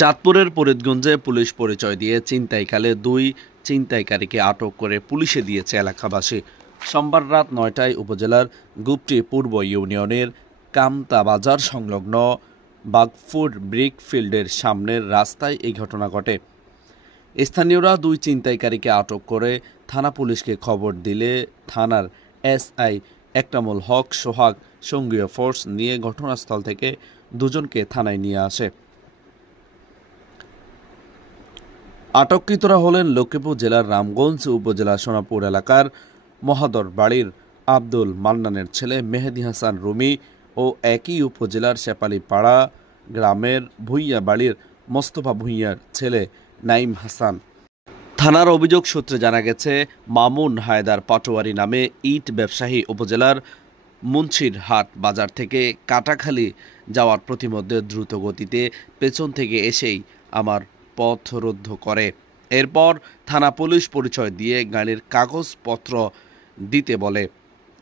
চাঁদপুরের ফরিদগঞ্জে পুলিশ পরিচয় দিয়ে ছিনতাইকালে দুই ছিনতাইকারীকে আটক করে পুলিশে দিয়েছে এলাকাবাসী। সোমবার রাত ৯টায় উপজেলার গুপ্তি পূর্ব ইউনিয়নের কামতা বাজার সংলগ্ন বাগফুড ব্রিক ফিল্ডের সামনের রাস্তায় এই ঘটনা ঘটে। স্থানীয়রা দুই ছিনতাইকারীকে আটক করে থানা পুলিশকে খবর দিলে থানার এসআই একরামুল হক সোহাগ সঙ্গীয় ফোর্স নিয়ে ঘটনাস্থল থেকে দুজনকে থানায় নিয়ে আসে। আটককৃতরা হলেন লক্ষ্মীপুর জেলার রামগঞ্জ উপজেলার সোনাপুর এলাকার মহাদর বাড়ির আব্দুল মান্নানের ছেলে মেহেদি হাসান রুমি ও একই উপজেলার শেপালীপাড়া গ্রামের ভূঁইয়া বাড়ির মোস্তফা ভূঁইয়ার ছেলে নাইম হাসান। থানার অভিযোগ সূত্রে জানা গেছে, মামুন হায়দার পাটোয়ারি নামে ইট ব্যবসায়ী উপজেলার মুন্সিরহাট বাজার থেকে কাটাখালী যাওয়ার প্রতিমধ্যে দ্রুত গতিতে পেছন থেকে এসেই আমার পথরোধ করে। এরপর থানা পুলিশ পরিচয় দিয়ে গাড়ির কাগজপত্র দিতে বলে।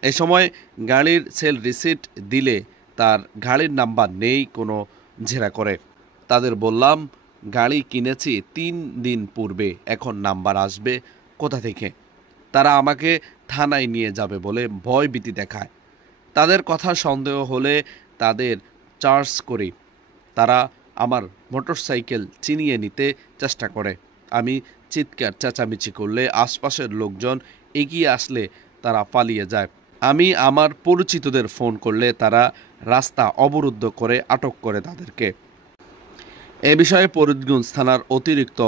এ সময় গাড়ির সেল রিসিট দিলে তার গাড়ির নাম্বার নেই কোনো ঝেড়া করে। তাদের বললাম, গাড়ি কিনেছি ৩ দিন পূর্বে, এখন নাম্বার আসবে কোথা থেকে? তারা আমাকে থানায় নিয়ে যাবে বলে ভয়ভীতি দেখায়। তাদের কথা সন্দেহ হলে তাদের চার্জ করি। তারা আমার মোটরসাইকেল ছিনিয়ে নিতে চেষ্টা করে। আমি চিৎকার চেঁচামেচি করলে আশপাশের লোকজন এগিয়ে আসলে তারা পালিয়ে যায়। আমি আমার পরিচিতদের ফোন করলে তারা রাস্তা অবরুদ্ধ করে আটক করে তাদেরকে। এ বিষয়ে ফরিদগঞ্জ থানার অতিরিক্ত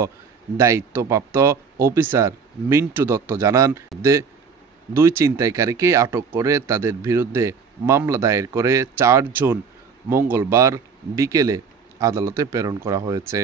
দায়িত্বপ্রাপ্ত অফিসার মিন্টু দত্ত জানান, দুই ছিনতাইকারীকে আটক করে তাদের বিরুদ্ধে মামলা দায়ের করে ৪ জুন মঙ্গলবার বিকেলে আদালতে প্রেরণ করা হয়েছে।